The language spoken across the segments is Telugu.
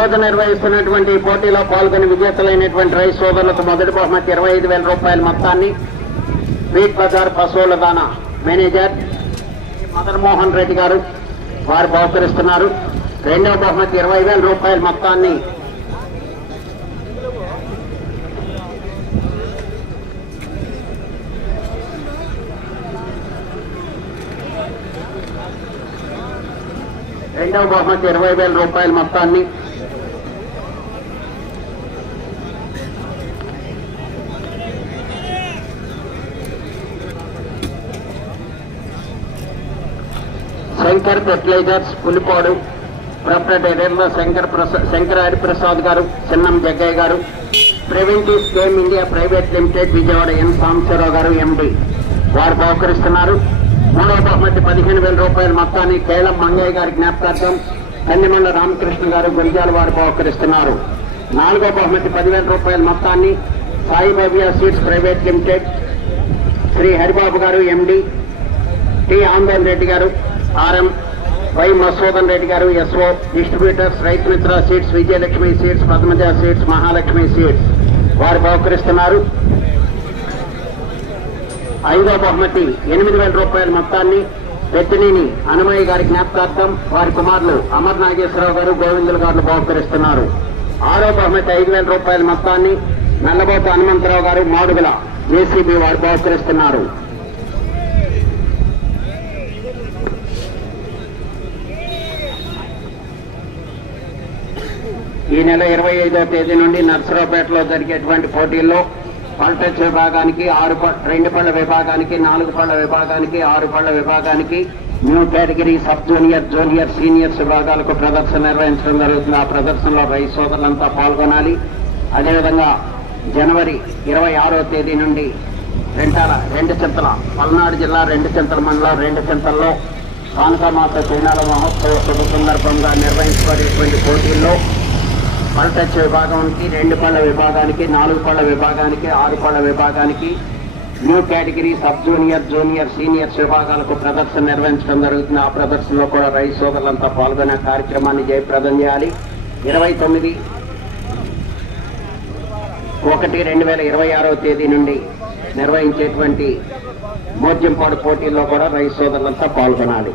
రోజు నిర్వహిస్తున్నటువంటి పోటీలో పాల్గొని విజేతలైనటువంటి రైతు సోదరులకు మొదటి బహుమతి ఇరవై ఐదు వేల రూపాయల మొత్తాన్ని. వీట్ బజార్ పశువుల దాన మేనేజర్ మదన్ మోహన్ రెడ్డి గారు వారు బహుకరిస్తున్నారు. రెండవ బహుమతి ఇరవై వేల రూపాయల మొత్తాన్ని. రెండవ బహుమతి ఇరవై వేల రూపాయల మొత్తాన్ని. Shankar fertilisers Pulipadu ప్రొపరేటర్లో Shankar Prasad Shankar Hariprasad garu Chinnam Jaggayya garu preventive scheme India private limited Vijayawada N Sambasivarao garu MD. వారు బహుకరిస్తున్నారు. మూడవ బహుమతి పదిహేను వేల రూపాయల మొత్తాన్ని కేలం మంగయ్య గారి జ్ఞాపకార్థం కన్నెమండ రామకృష్ణ గారు గురిజాల వారు బహుకరిస్తున్నారు. నాలుగో బహుమతి పదివేల రూపాయల మొత్తాన్ని Sai Bhavya seeds private limited Shri Haribabu garu MD. T Andolan Reddy గారు RM why మసోదన్ Reddy garu SO distributors Rythu Mitra seeds Vijayalakshmi seeds Padmaja seeds Mahalakshmi seeds వారు బహుకరిస్తున్నారు. ఐదో బహుమతి ఎనిమిది వేల రూపాయల మొత్తాన్ని పెట్టినేని అనుమయ్య గారి జ్ఞాపకార్థం వారి కుమారులు అమర్ నాగేశ్వరరావు గారు గోవిందులు గారు బహుకరిస్తున్నారు. ఆరో బహుమతి ఐదు వేల రూపాయల మొత్తాన్ని నల్లబోత హనుమంతరావు గారు మాడుగుల జేసీబీ వారు బహుకరిస్తున్నారు. ఈ నెల ఇరవై ఐదో తేదీ నుండి నర్సరావుపేటలో జరిగేటువంటి పోటీల్లో పల్టచ్ విభాగానికి ఆరు ప- రెండు పళ్ళ విభాగానికి నాలుగు పళ్ళ విభాగానికి ఆరు పళ్ళ విభాగానికి new category sub junior junior seniors విభాగాలకు ప్రదర్శన నిర్వహించడం జరుగుతుంది. ఆ ప్రదర్శనలో రైతు సోదరులంతా పాల్గొనాలి. అదేవిధంగా జనవరి ఇరవై ఆరో తేదీ నుండి రెంటాల రెండు చింతల పల్నాడు జిల్లా రెండు చింతల మండలం రెండు చింతల్లో కానకమాత తిరునాళ మహోత్సవ శుభ సందర్భంగా నిర్వహించబడేటువంటి పోటీల్లో పల్టచ్ విభాగానికి రెండు పళ్ళ విభాగానికి నాలుగు పళ్ళ విభాగానికి ఆరు పళ్ళ విభాగానికి new category sub junior junior seniors విభాగాలకు ప్రదర్శన నిర్వహించడం జరుగుతుంది. ఆ ప్రదర్శనలో కూడా రైతు సోదరులంతా పాల్గొనే కార్యక్రమాన్ని జయప్రదం చేయాలి. ఇరవై తొమ్మిది ఒకటి రెండు వేల ఇరవై ఆరవ తేదీ నుండి నిర్వహించేటువంటి మోర్జంపాడు పోటీల్లో కూడా రైతు సోదరులంతా పాల్గొనాలి.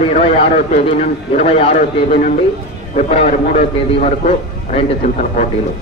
జనవరి ఇరవై ఆరో తేదీ నుండి ఇరవై ఆరో తేదీ నుండి ఫిబ్రవరి మూడో తేదీ వరకు రెండు చింతల పోటీలు.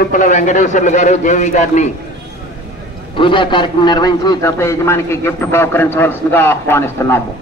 ఎమ్మిగుంపల వెంకటేశ్వర్లు గారు దేవి గారిని పూజా కార్యక్రమం నిర్వహించి జత యజమానికి గిఫ్ట్ బహుకరించవలసిందిగా ఆహ్వానిస్తున్నాము.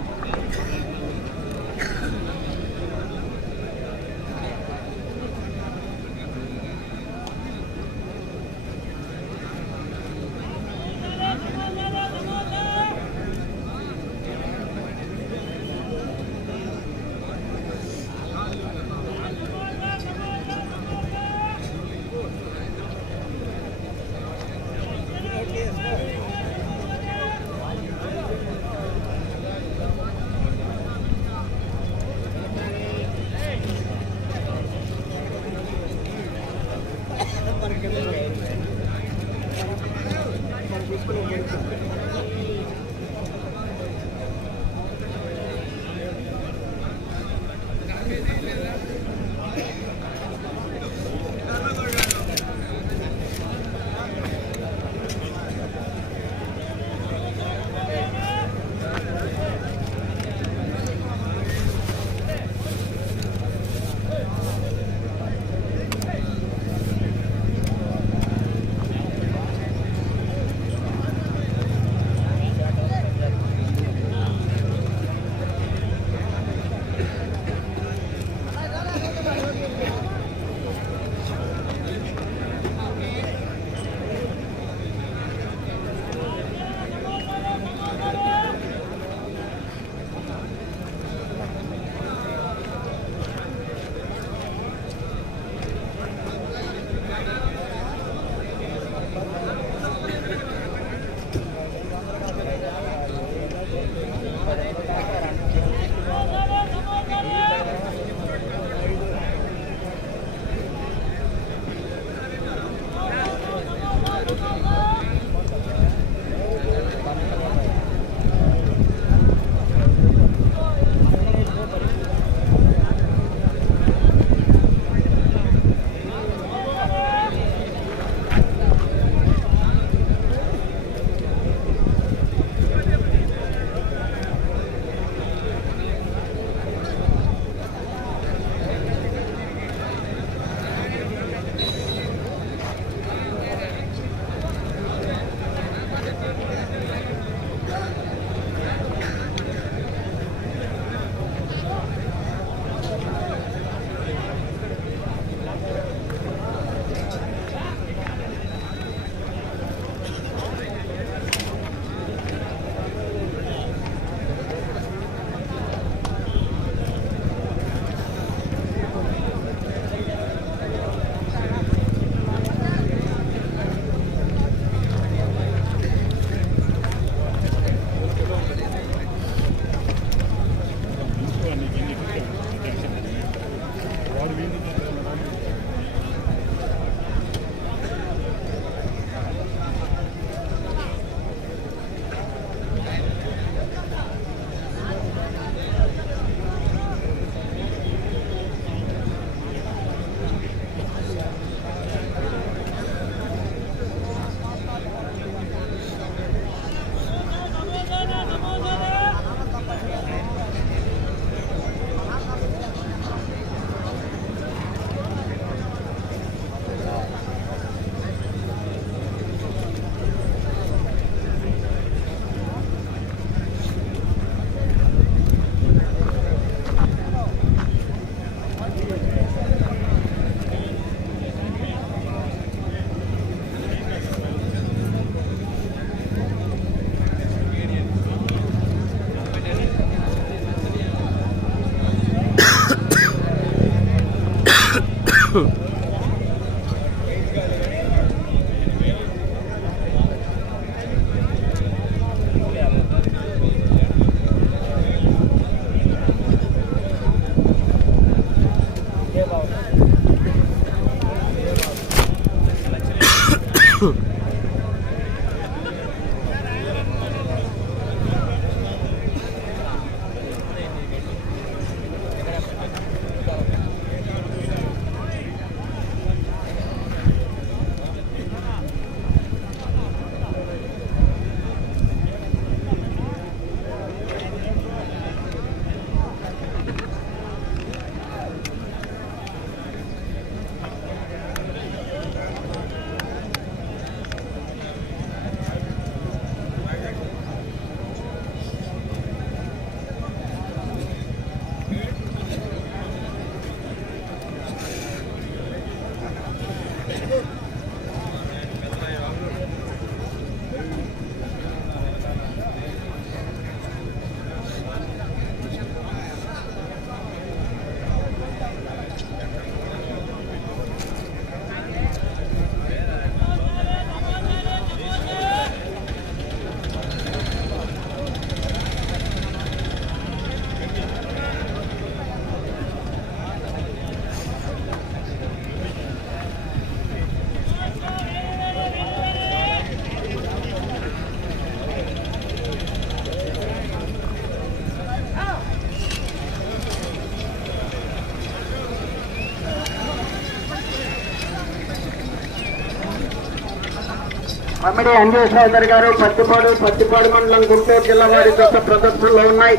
అమ్మడి అంజయ్ సోదర్ గారు పత్తిపాడు పత్తిపాడు మండలం గుంటూరు జిల్లా వారి జత ప్రదర్శనలో ఉన్నాయి.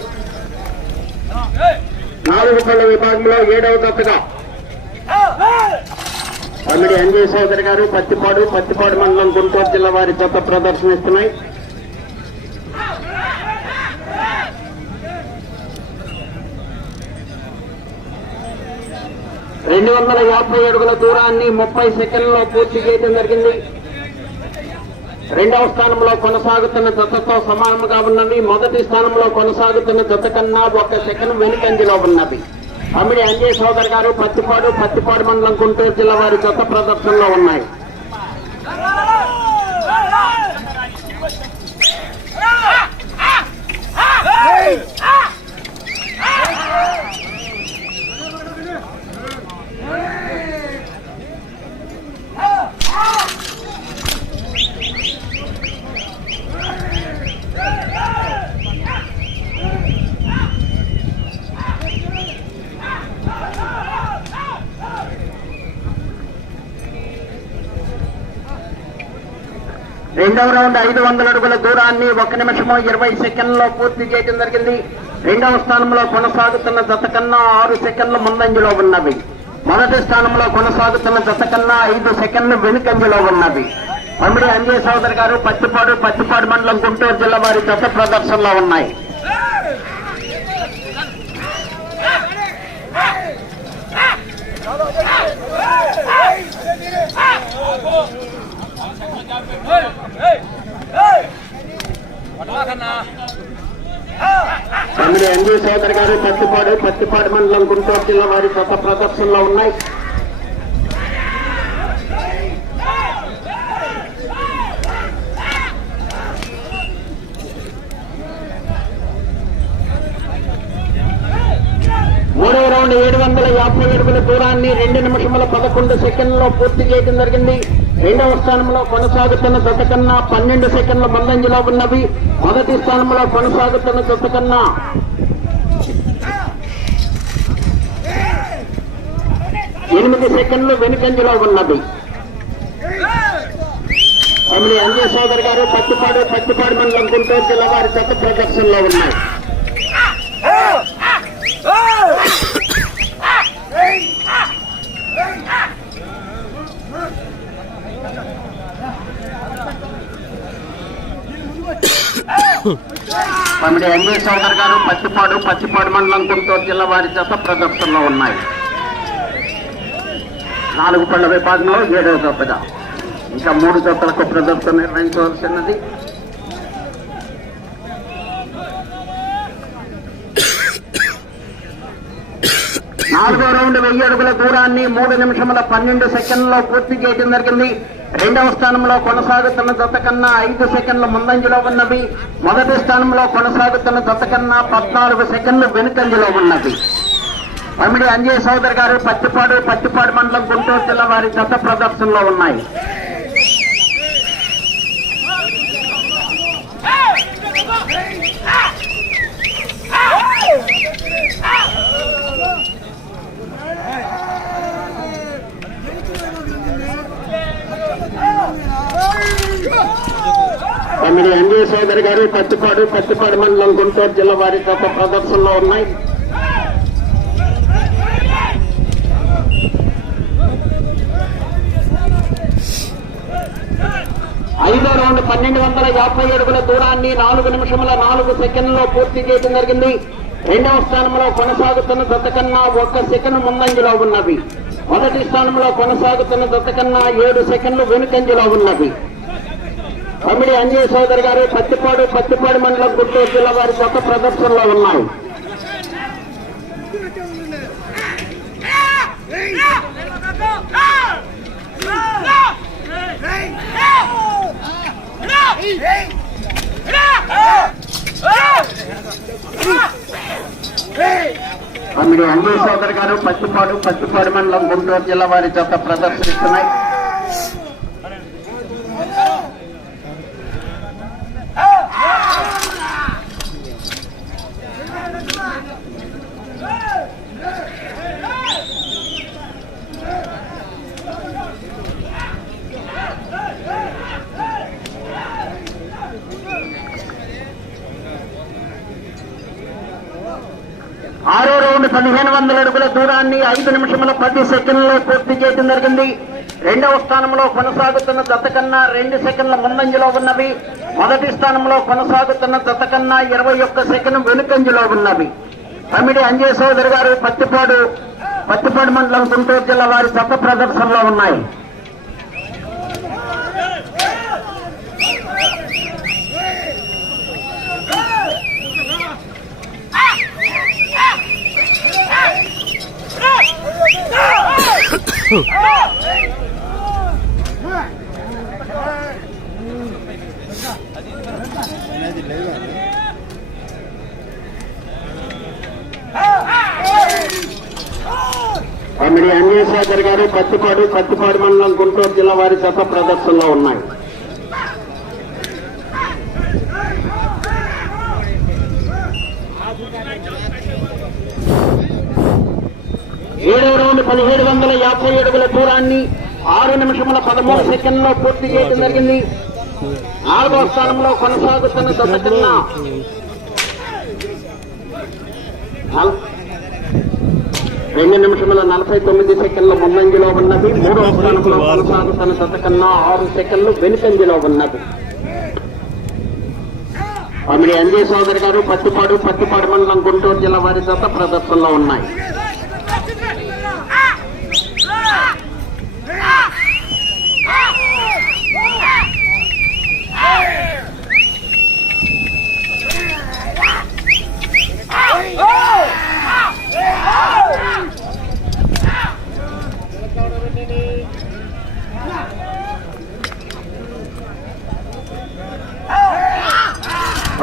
నాలుగు పళ్ళ విభాగంలో ఏడవ జతగా అమ్మడి అంజయ్ సోదర్ గారు పత్తిపాడు పత్తిపాడు మండలం గుంటూరు జిల్లా వారి జత ప్రదర్శనిస్తున్నాయి. రెండు వందల యాభై అడుగుల దూరాన్ని ముప్పై సెకండ్లో పూర్తి చేయడం జరిగింది. రెండవ స్థానంలో కొనసాగుతున్న జతతో సమానముగా ఉన్నవి మొదటి స్థానంలో కొనసాగుతున్న జత కన్నా ఒక సెకండ్ వెనుకంజలో ఉన్నవి అమిడి అంజయ్ సోదర్ గారు పత్తిపాడు పత్తిపాడు మండలం గుంటూరు జిల్లా వారి జత ప్రదర్శనలో ఉన్నాయి. రెండవ రౌండ్ ఐదు వందల అడుగుల దూరాన్ని ఒక నిమిషము ఇరవై సెకండ్లో పూర్తి చేయడం జరిగింది. రెండవ స్థానంలో కొనసాగుతున్న జత కన్నా ఆరు సెకండ్లు ముందంజలో ఉన్నవి. మొదటి స్థానంలో కొనసాగుతున్న జత కన్నా ఐదు సెకండ్లు వెనుకంజలో ఉన్నవి. అమిడి అంజయ్ సోదర్ గారు పత్తిపాడు పత్తిపాడు మండలం గుంటూరు జిల్లా వారి జత ప్రదర్శనలో ఉన్నాయి. అమిడి అంజయ్ శేఖర్ గారు పత్తిపాడు పత్తిపాడు మండలం గుంటూరు జిల్లా వారి కొత్త ప్రదర్శనలో ఉన్నాయి. మూడవ రౌండ్ ఏడు వందల యాభై అడుగుల దూరాన్ని రెండు నిమిషముల పదకొండు సెకండ్లో పూర్తి చేయడం జరిగింది. రెండవ స్థానంలో కొనసాగుతున్న జత కన్నా పన్నెండు సెకండ్ల ముందంజలో ఉన్నవి. మొదటి స్థానంలో కొనసాగుతున్న జత కన్నా ఎనిమిది సెకండ్లు వెనుకంజలో ఉన్నవి అమిలి అంజయ్ సోదర్ గారు పట్టుపాడు పట్టుపాడు మండలం గుంటూరు జిల్లా వారి జత ప్రదర్శనలో ఉన్నాయి. పమిడి ఎంబీ సోదర్ గారు పచ్చిపాడు పచ్చిపాడు మండలం గుంటూరు జిల్లా వారి చేత ప్రదర్శనలో ఉన్నాయి. నాలుగు పళ్ళ విభాగంలో ఏడవ జతగా. ఇంకా మూడు జతలకు ప్రదర్శన నిర్వహించవలసినది. నాలుగో రౌండ్ వెయ్యి అడుగుల దూరాన్ని మూడు నిమిషముల పన్నెండు సెకండ్లో పూర్తి చేయడం జరిగింది. రెండవ స్థానంలో కొనసాగుతున్న జత కన్నా ఐదు సెకండ్ల ముందంజలో ఉన్నవి. మొదటి స్థానంలో కొనసాగుతున్న జత కన్నా పద్నాలుగు సెకండ్లు వెనుకంజలో ఉన్నవి. అమిడి అంజయ్ సోదర్ గారు పత్తిపాడు పత్తిపాడు మండలం గుంటూరు జిల్లా వారి జత ప్రదర్శనలో ఉన్నాయి. Ah! తమిళ ఎన్జీ సోదరి గారు పత్తిపాడు పత్తిపాడు మండలం గుంటూరు జిల్లా వారి గొప్ప ప్రదర్శనలో ఉన్నాయి. ఐదో రౌండ్ పన్నెండు వందల యాభై అడుగుల దూరాన్ని నాలుగు నిమిషముల నాలుగు సెకండ్లో పూర్తి చేయడం జరిగింది. రెండవ స్థానంలో కొనసాగుతున్న దత్తకన్నా ఒక్క సెకండ్ ముందంజలో ఉన్నవి. మొదటి స్థానంలో కొనసాగుతున్న దత్తకన్నా ఏడు సెకండ్లు వెనుకంజలో ఉన్నవి. తమిడి అంజయ్ సోదరి గారు పత్తిపాడు పత్తిపాడు మండలం గుంటూరు జిల్లా వారి కొత్త ప్రదర్శనలో ఉన్నాయి. తమ్మిడి అంజయ్ సోదరి గారు పత్తిపాడు పత్తిపాడు మండలం గుంటూరు జిల్లా వారి జత ప్రదర్శిస్తున్నాయి ఆరో రౌండ్ పదిహేను వందల అడుగుల దూరాన్ని ఐదు నిమిషముల పది సెకండ్లలో పూర్తి చేయడం జరిగింది. రెండవ స్థానంలో కొనసాగుతున్న జత కన్నా రెండు సెకండ్ల ముందంజలో ఉన్నవి. మొదటి స్థానంలో కొనసాగుతున్న జత కన్నా ఇరవై ఒక్క సెకండ్ వెనుకంజలో ఉన్నవి. తమిడి అంజయ్ సోదరి గారు పత్తిపాడు పత్తిపాడు మండలం గుంటూరు జిల్లా వారి జత ప్రదర్శనలో ఉన్నాయి. ఎమ్మెల్యే అంజయ్ గారు పత్తిపాడు కత్తిపాడు మండలం గుంటూరు జిల్లా వారి జత ప్రదర్శనలో ఉన్నాయి. ఏడవ రౌండ్ పదిహేడు వందల యాభై అడుగుల దూరాన్ని ఆరు నిమిషముల పదమూడు సెకండ్లో పూర్తి చేయడం జరిగింది. నాలుగో స్థానంలో కొనసాగుతున్న దశ కన్నా రెండు నిమిషముల నలభై తొమ్మిది సెకండ్ల ముందంజలో ఉన్నది. మూడవ స్థానంలో కొనసాగుతున్న దశ కన్నా ఆరు సెకండ్లు వెనుకంజలో ఉన్నది. అమిడి అంజయ్ సోదరి గారు పత్తిపాడు పత్తిపాడు మండలం గుంటూరు జిల్లా వారి జత ప్రదర్శనలో ఉన్నాయి.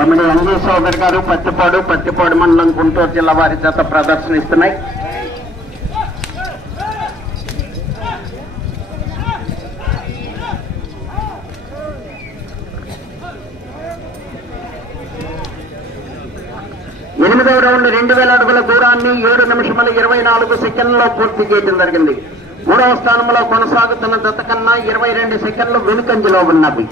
ఎమ్మెల్యే అంజయ్ సోదరి గారు పత్తిపాడు పత్తిపాడు మండలం గుంటూరు జిల్లా వారి ప్రదర్శన ప్రదర్శనిస్తున్నాయి. ఎనిమిదవ రౌండ్ రెండు వేల అడుగుల దూరాన్ని ఏడు నిమిషముల ఇరవై నాలుగు సెకండ్లలో పూర్తి చేయడం జరిగింది. మూడవ స్థానంలో కొనసాగుతున్న దత్త కన్నా ఇరవై రెండు సెకండ్లు వెనుకంజలో ఉన్నవి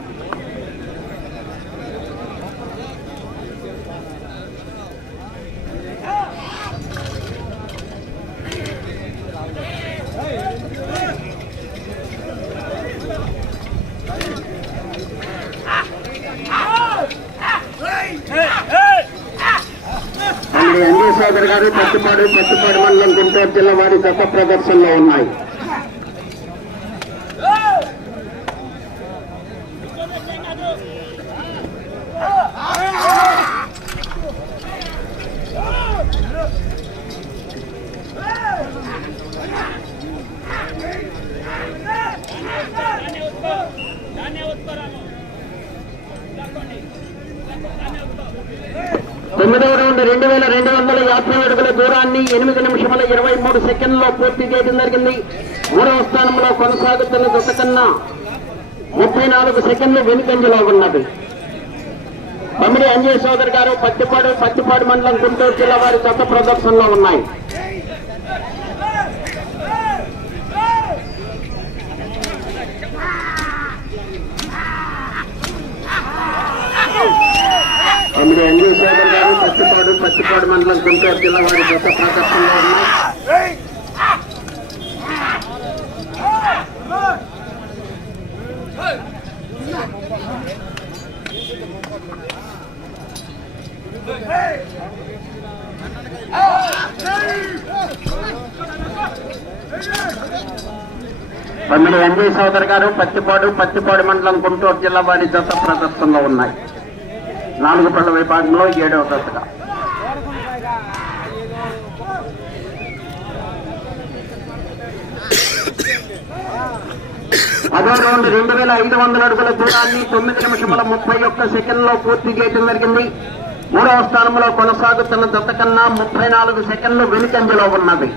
తమిళ అంజయ్ సోదరి గారు పత్తిపాడు పత్తిపాడు మండలం గుంటూరు జిల్లా వారి దశ ప్రదర్శనలో ఉన్నాయి. తొమ్మిదవ రౌండ్ రెండు వేల రెండు వందల యాభై అడుగుల దూరాన్ని ఎనిమిది నిమిషముల ఇరవై మూడు సెకండ్లో పూర్తి చేయడం జరిగింది. మూడవ స్థానంలో కొనసాగుతున్న దశ కన్నా ముప్పై నాలుగు సెకండ్లు వెనుకంజలో ఉన్నది. తమిడి అంజయ్ సోదరి గారు పత్తిపాడు పత్తిపాడు మండలం గుంటూరు జిల్లా వారి గత ప్రదర్శనలో ఉన్నాయి. అందులో అంజయ్ సోదరి గారు పత్తిపాడు పత్తిపాడు మండలం గుంటూరు జిల్లా వారి గత ప్రదర్శనలో ఉన్నాయి. అందులో ఎంజీ సోదరు గారు పత్తిపాడు పత్తిపాడు మండలం గుంటూరు జిల్లా వారి జత ప్రదర్శనలో ఉన్నాయి. నాలుగు పళ్ళ విభాగంలో ఏడవ దశగా పదో రౌండ్ రెండు వేల ఐదు వందల అడుగుల దూరాన్ని తొమ్మిది నిమిషముల ముప్పై ఒక్క సెకండ్లో పూర్తి చేయడం జరిగింది. మూడవ స్థానంలో కొనసాగుతున్న దత్త కన్నా ముప్పై నాలుగు సెకండ్లు వెనుకంజలో ఉన్నది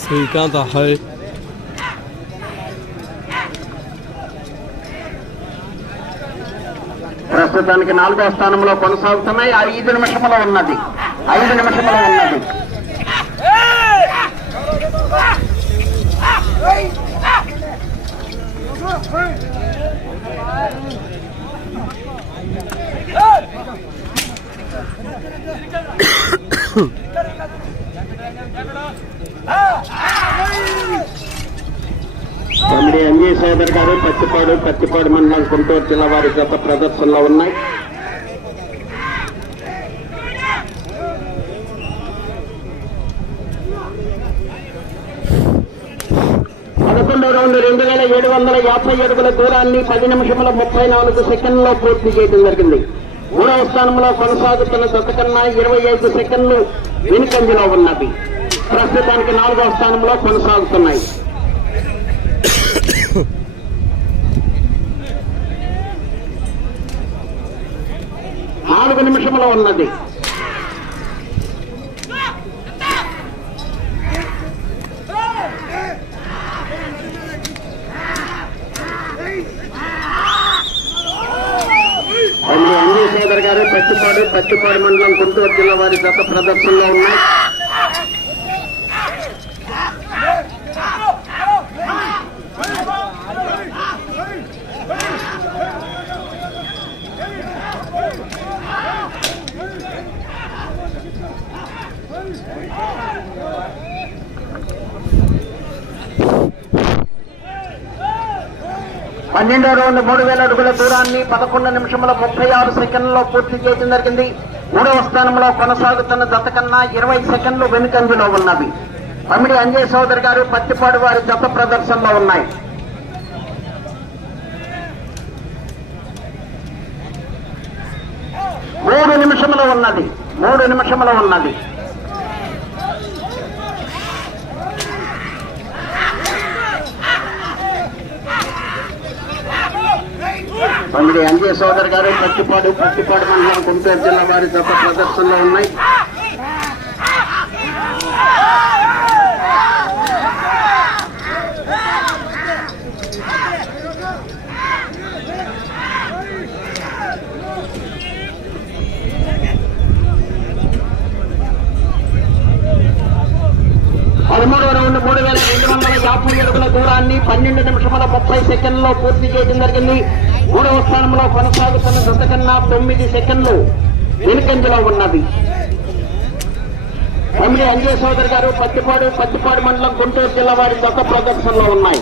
శ్రీకాంత్ హాయ్. ప్రస్తుతానికి నాలుగో స్థానంలో కొనసాగుతున్నాయి ఐదు నిమిషంలో ఉన్నది. ఐదు నిమిషంలో ఉన్నది. మరి ఎంజీ సోదర్ గారు పత్తిపాడు పత్తిపాడు మండలం గుంటూరు జిల్లా వారి గత ప్రదర్శనలో ఉన్నాయి. పదకొండవ రౌండ్ రెండు వేల ఏడు వందల యాభై అడుగుల దూరాన్ని పది నిమిషముల ముప్పై నాలుగు సెకండ్లో పూర్తి చేయడం జరిగింది. మూడవ స్థానంలో కొనసాగుతున్న దశ కన్నా ఇరవై ఐదు సెకండ్లు వెనుకంజలో ఉన్నది ప్రస్తుతానికి నాలుగవ స్థానంలో కొనసాగుతున్నాయి. నాలుగు నిమిషముల ఉన్నది. తొమ్మిది అంజీ సోదర్ గారు పచ్చిపాడు పచ్చిపాడు మండలం గుంటూరు జిల్లా వారి గత ప్రదర్శనలో ఉన్నాయి. పన్నెండో రౌండ్ మూడు వేల అడుగుల దూరాన్ని పదకొండు నిమిషముల ముప్పై ఆరు సెకండ్లలో పూర్తి చేయడం జరిగింది. మూడవ స్థానంలో కొనసాగుతున్న జత కన్నా ఇరవై సెకండ్లు వెనుకంజలో ఉన్నవి. తమిడి అంజయ్ సోదరి గారు పత్తిపాడు వారి జత ప్రదర్శనలో ఉన్నాయి. మూడు నిమిషములు ఉన్నది. మూడు నిమిషములు ఉన్నది. అందుకే ఎంజే సోదర్ గారు పట్టిపాడు పట్టిపాడు మండలం గుంటూరు జిల్లా వారి తప్ప ప్రదర్శనలో ఉన్నాయి. పదమూడవ రౌండ్ మూడు వేల రెండు వందల యాభై అడుగుల దూరాన్ని పన్నెండు నిమిషముల ముప్పై సెకండ్లో పూర్తి చేయడం జరిగింది. మూడవ స్థానంలో కొనసాగుతున్న జత కన్నా తొమ్మిది సెకండ్లు వెనుకంజలో ఉన్నది. తమిళ అంజయ్ సోదర్ గారు పత్తిపాడు పత్తిపాడు మండలం గుంటూరు జిల్లా వారి గత ప్రదర్శనలో ఉన్నాయి.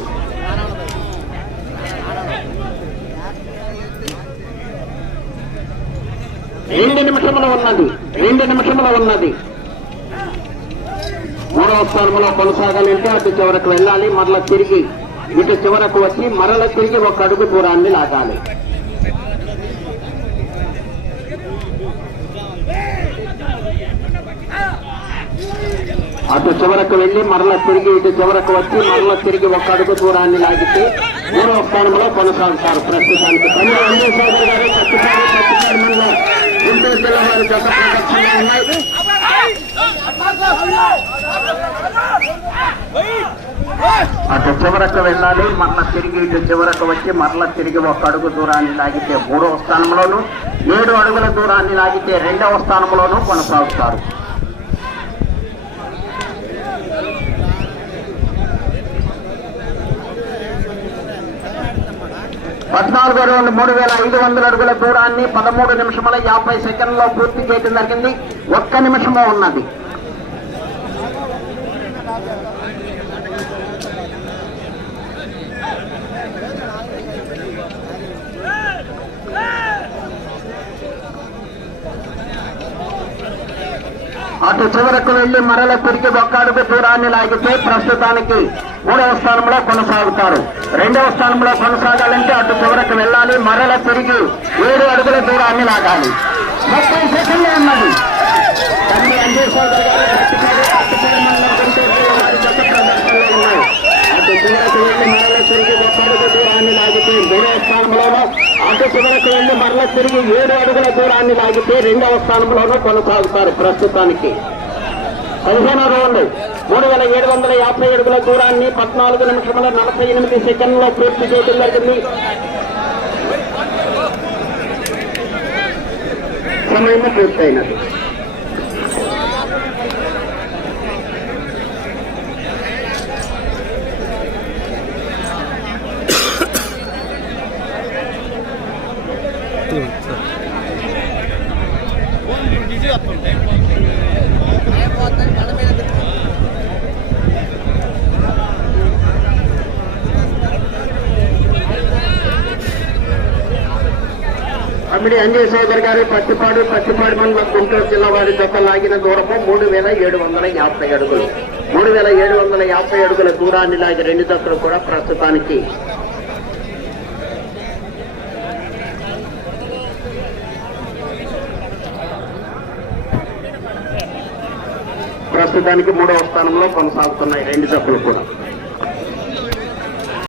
రెండు నిమిషంలో ఉన్నది రెండు నిమిషంలో ఉన్నది. మూడవ స్థానంలో కొనసాగాలంటే అటు చివరకు వెళ్ళాలి మరల తిరిగి ఇటు చివరకు వచ్చి మరల తిరిగి ఒక అడుగు దూరాన్ని లాగాలి. అటు చివరకు వెళ్ళి మరల తిరిగి ఇటు చివరకు వచ్చి మరల తిరిగి ఒక అడుగు దూరాన్ని లాగితే మూడవ స్థానంలో కొనసాగుతారు ప్రస్తుతానికి. పని గుంటూరు జిల్లా వారి అటు చివరకు వెళ్ళాలి మరల తిరిగి ఇటు చివరకు వచ్చి మరల తిరిగి ఒక అడుగు దూరాన్ని లాగితే మూడవ స్థానంలోను ఏడు అడుగుల దూరాన్ని లాగితే రెండవ స్థానంలోనూ కొనసాగుతారు. పద్నాలుగు రెండు మూడు వేల ఐదు వందల అడుగుల దూరాన్ని పదమూడు నిమిషముల యాభై సెకండ్లో పూర్తి చేయడం జరిగింది. ఒక్క నిమిషము ఉన్నది. అటు చివరకు వెళ్ళి మరల తిరిగి ఒక్కడుగు దూరాన్ని లాగితే ప్రస్తుతానికి మూడవ స్థానంలో కొనసాగుతారు రెండవ స్థానంలో కొనసాగాలంటే అటు చివరకు వెళ్ళాలి మరల తిరిగి ఏడు అడుగుల దూరాన్ని లాగాలి. ముప్పై సెకండ్లు ఉన్నది. తల్లి అంజయ్ సోదరు గారు అటు చివరకు వెళ్ళి మరల తిరిగి ఒక్క అడుగు దూరాన్ని లాగితే మూడవ స్థానంలోనూ అటు చివరకు వెళ్ళి మరల తిరిగి ఏడు అడుగుల దూరాన్ని లాగితే రెండవ స్థానంలోనూ కొనసాగుతారు ప్రస్తుతానికి. పదిహేనో రౌండ్. మూడు వేల ఏడు వందల యాభై అడుగుల దూరాన్ని పద్నాలుగు నిమిషముల నలభై ఎనిమిది సెకండ్లో పూర్తి చేయడం జరిగింది. సమయం పూర్తయినది. సంజయ్ సోదర్ గారి పత్తిపాడు పత్తిపాడు మన గుంటూరు జిల్లా వారి జత లాగిన దూరము మూడు వేల ఏడు వందల యాభై అడుగులు. మూడు వేల ఏడు వందల యాభై అడుగుల దూరాన్ని లాగి రెండు జతలు కూడా ప్రస్తుతానికి. ప్రస్తుతానికి మూడవ స్థానంలో కొనసాగుతున్నాయి రెండు జతలు కూడా.